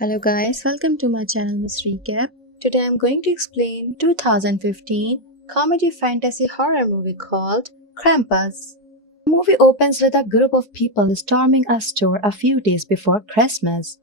Hello guys, welcome to my channel Miss Recap. Today I'm going to explain 2015 comedy fantasy horror movie called Krampus. The movie opens with a group of people storming a store a few days before Christmas.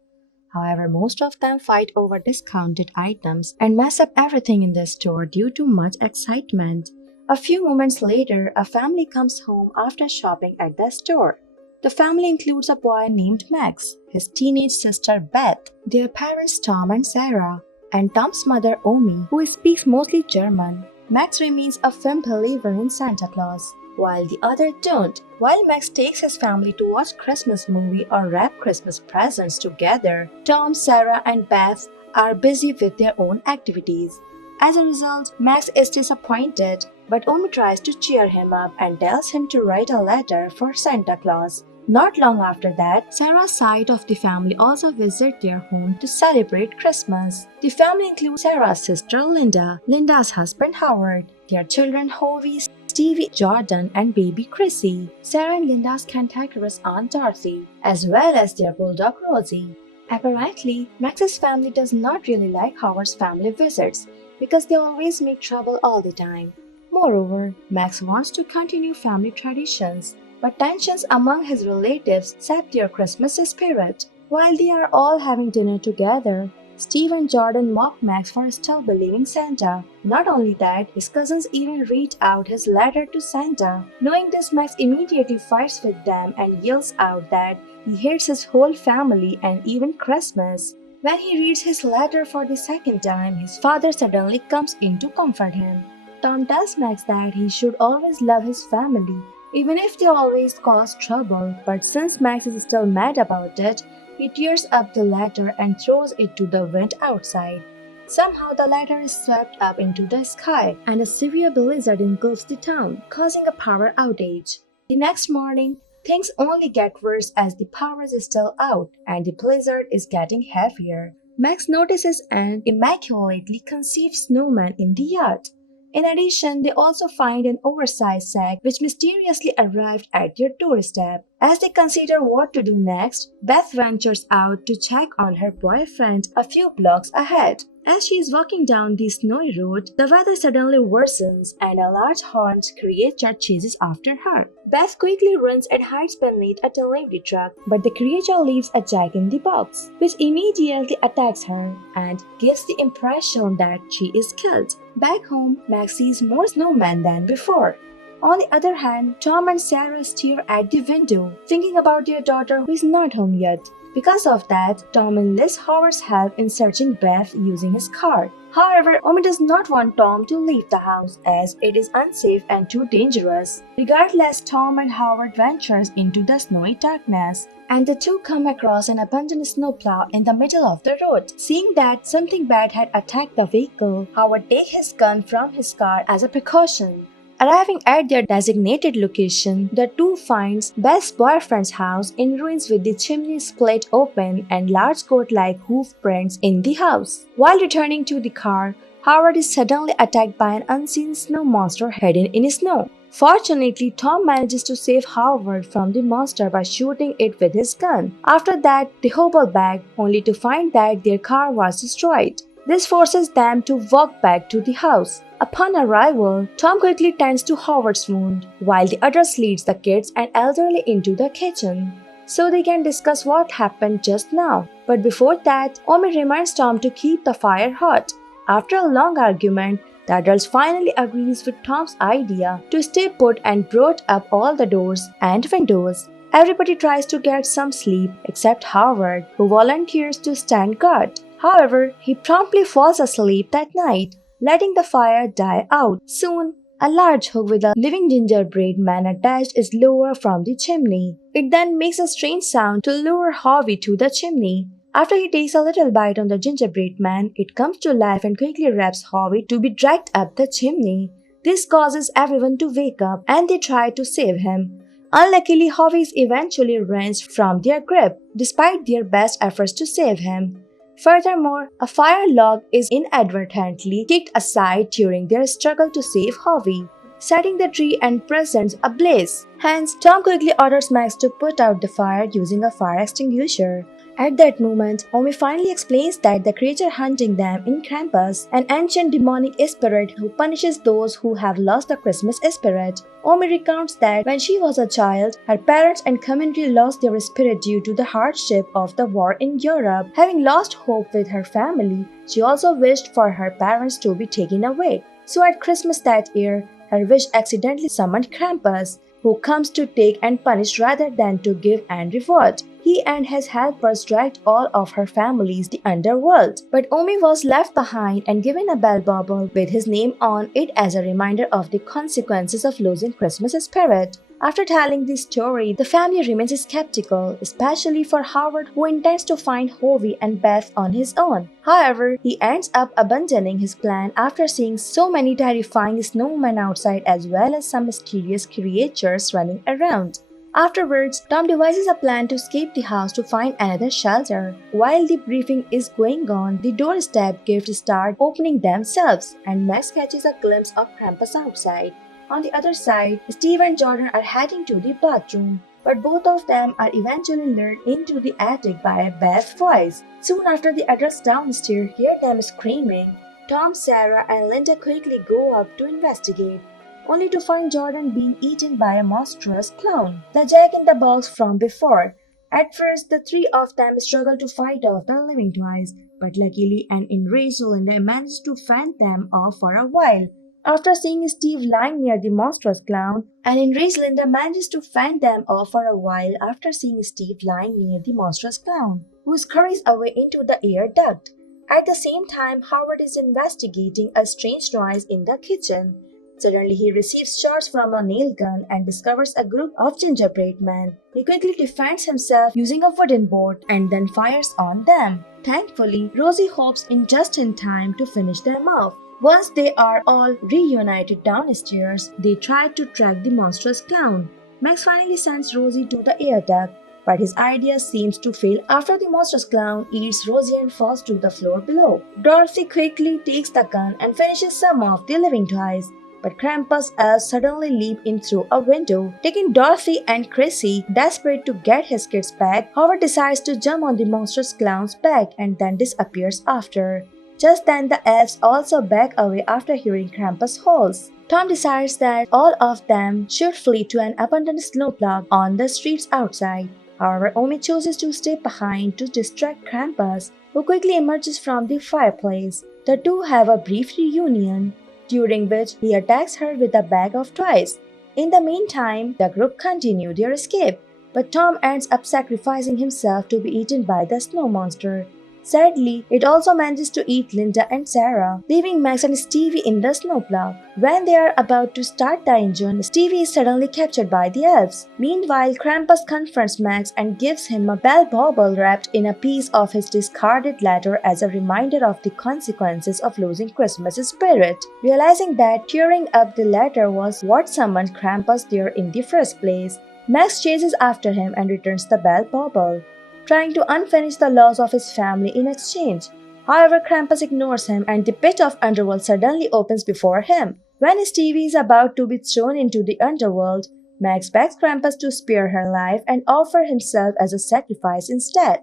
However, most of them fight over discounted items and mess up everything in the store due to much excitement. A few moments later, a family comes home after shopping at the store. The family includes a boy named Max, his teenage sister Beth, their parents Tom and Sarah, and Tom's mother Omi, who speaks mostly German. Max remains a firm believer in Santa Claus, while the others don't. While Max takes his family to watch Christmas movie or wrap Christmas presents together, Tom, Sarah, and Beth are busy with their own activities. As a result, Max is disappointed, but Omi tries to cheer him up and tells him to write a letter for Santa Claus. Not long after that, Sarah's side of the family also visit their home to celebrate Christmas. The family includes Sarah's sister Linda, Linda's husband Howard, their children Hovey, Stevie, Jordan, and baby Chrissy, Sarah and Linda's cantankerous aunt Dorothy, as well as their bulldog Rosie. Apparently, Max's family does not really like Howard's family visits because they always make trouble all the time. Moreover, Max wants to continue family traditions, but tensions among his relatives sap their Christmas spirit. While they are all having dinner together, Steve and Jordan mock Max for still believing Santa. Not only that, his cousins even read out his letter to Santa. Knowing this, Max immediately fights with them and yells out that he hates his whole family and even Christmas. When he reads his letter for the second time, his father suddenly comes in to comfort him. Tom tells Max that he should always love his family, even if they always cause trouble, but since Max is still mad about it, he tears up the letter and throws it to the wind outside. Somehow the letter is swept up into the sky, and a severe blizzard engulfs the town, causing a power outage. The next morning, things only get worse as the power is still out and the blizzard is getting heavier. Max notices an immaculately conceived snowman in the yard. In addition, they also find an oversized sack which mysteriously arrived at their doorstep. As they consider what to do next, Beth ventures out to check on her boyfriend a few blocks ahead. As she is walking down the snowy road, the weather suddenly worsens and a large horned creature chases after her. Beth quickly runs and hides beneath a delivery truck, but the creature leaves a jack in the box, which immediately attacks her and gives the impression that she is killed. Back home, Max sees more snowmen than before. On the other hand, Tom and Sarah stare at the window, thinking about their daughter who is not home yet. Because of that, Tom enlists Howard's help in searching Beth using his car. However, Omi does not want Tom to leave the house as it is unsafe and too dangerous. Regardless, Tom and Howard ventures into the snowy darkness, and the two come across an abandoned snowplow in the middle of the road. Seeing that something bad had attacked the vehicle, Howard takes his gun from his car as a precaution. Arriving at their designated location, the two finds Beth's boyfriend's house in ruins with the chimney split open and large goat-like hoof prints in the house. While returning to the car, Howard is suddenly attacked by an unseen snow monster hidden in snow. Fortunately, Tom manages to save Howard from the monster by shooting it with his gun. After that, they hobble back, only to find that their car was destroyed. This forces them to walk back to the house. Upon arrival, Tom quickly tends to Howard's wound, while the others leads the kids and elderly into the kitchen, so they can discuss what happened just now. But before that, Omi reminds Tom to keep the fire hot. After a long argument, the adults finally agrees with Tom's idea to stay put and board up all the doors and windows. Everybody tries to get some sleep except Howard, who volunteers to stand guard. However, he promptly falls asleep that night, letting the fire die out. Soon, a large hook with a living gingerbread man attached is lowered from the chimney. It then makes a strange sound to lure Hovey to the chimney. After he takes a little bite on the gingerbread man, it comes to life and quickly wraps Hovey to be dragged up the chimney. This causes everyone to wake up and they try to save him. Unluckily, Hovey is eventually wrenched from their grip, despite their best efforts to save him. Furthermore, a fire log is inadvertently kicked aside during their struggle to save Hovey, setting the tree and presents ablaze. Hence, Tom quickly orders Max to put out the fire using a fire extinguisher. At that moment, Omi finally explains that the creature hunting them is Krampus, an ancient demonic spirit who punishes those who have lost the Christmas spirit. Omi recounts that when she was a child, her parents and community lost their spirit due to the hardship of the war in Europe. Having lost hope with her family, she also wished for her parents to be taken away. So at Christmas that year, her wish accidentally summoned Krampus, who comes to take and punish rather than to give and reward. He and his helpers dragged all of her families the underworld. But Omi was left behind and given a bell bauble with his name on it as a reminder of the consequences of losing Christmas spirit. After telling this story, the family remains skeptical, especially for Howard, who intends to find Hovey and Beth on his own. However, he ends up abandoning his plan after seeing so many terrifying snowmen outside as well as some mysterious creatures running around. Afterwards, Tom devises a plan to escape the house to find another shelter. While the briefing is going on, the doorstep gifts start opening themselves, and Max catches a glimpse of Krampus outside. On the other side, Steve and Jordan are heading to the bathroom, but both of them are eventually lured into the attic by Beth's voice. Soon after, the adults downstairs hear them screaming. Tom, Sarah, and Linda quickly go up to investigate, only to find Jordan being eaten by a monstrous clown, the Jack-in-the-Box from before. At first, the three of them struggle to fight off the living toys, but luckily an enraged Linda manages to fend them off for a while. After seeing Steve lying near the monstrous clown, an enraged Linda manages to fend them off for a while after seeing Steve lying near the monstrous clown, who scurries away into the air duct. At the same time, Howard is investigating a strange noise in the kitchen. Suddenly, he receives shots from a nail gun and discovers a group of gingerbread men. He quickly defends himself using a wooden board and then fires on them. Thankfully, Rosie hops in just in time to finish them off. Once they are all reunited downstairs, they try to track the monstrous clown. Max finally sends Rosie to the air duct, but his idea seems to fail after the monstrous clown eats Rosie and falls to the floor below. Dorothy quickly takes the gun and finishes some of the living toys. But Krampus elves suddenly leap in through a window, taking Dorothy and Chrissy. Desperate to get his kids back, Howard decides to jump on the monstrous clown's back and then disappears after. Just then, the elves also back away after hearing Krampus' howls. Tom decides that all of them should flee to an abandoned snowplow on the streets outside. However, Omi chooses to stay behind to distract Krampus, who quickly emerges from the fireplace. The two have a brief reunion, during which he attacks her with a bag of toys. In the meantime, the group continue their escape, but Tom ends up sacrificing himself to be eaten by the snow monster. Sadly, it also manages to eat Linda and Sarah, leaving Max and Stevie in the snowplow. When they are about to start the engine, Stevie is suddenly captured by the elves. Meanwhile, Krampus confronts Max and gives him a bell bauble wrapped in a piece of his discarded letter as a reminder of the consequences of losing Christmas spirit. Realizing that tearing up the letter was what summoned Krampus there in the first place, Max chases after him and returns the bell bauble, trying to unfinish the loss of his family in exchange. However, Krampus ignores him and the pit of underworld suddenly opens before him. When Stevie is about to be thrown into the underworld, Max begs Krampus to spare her life and offer himself as a sacrifice instead.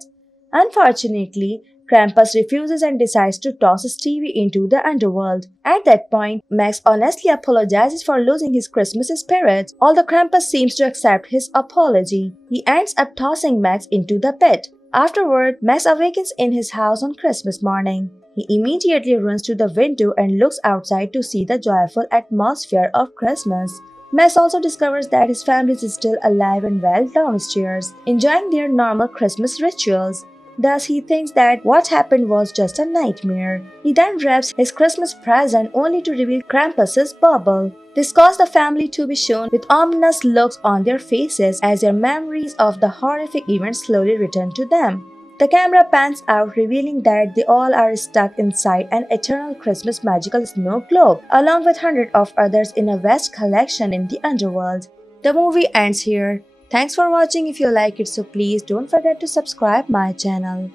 Unfortunately, Krampus refuses and decides to toss Stevie into the underworld. At that point, Max honestly apologizes for losing his Christmas spirit, although Krampus seems to accept his apology. He ends up tossing Max into the pit. Afterward, Max awakens in his house on Christmas morning. He immediately runs to the window and looks outside to see the joyful atmosphere of Christmas. Max also discovers that his family is still alive and well downstairs, enjoying their normal Christmas rituals. Thus, he thinks that what happened was just a nightmare. He then wraps his Christmas present only to reveal Krampus's bauble. This caused the family to be shown with ominous looks on their faces as their memories of the horrific event slowly return to them. The camera pans out, revealing that they all are stuck inside an eternal Christmas magical snow globe, along with hundreds of others in a vast collection in the underworld. The movie ends here. Thanks for watching. If you like it, so please don't forget to subscribe my channel.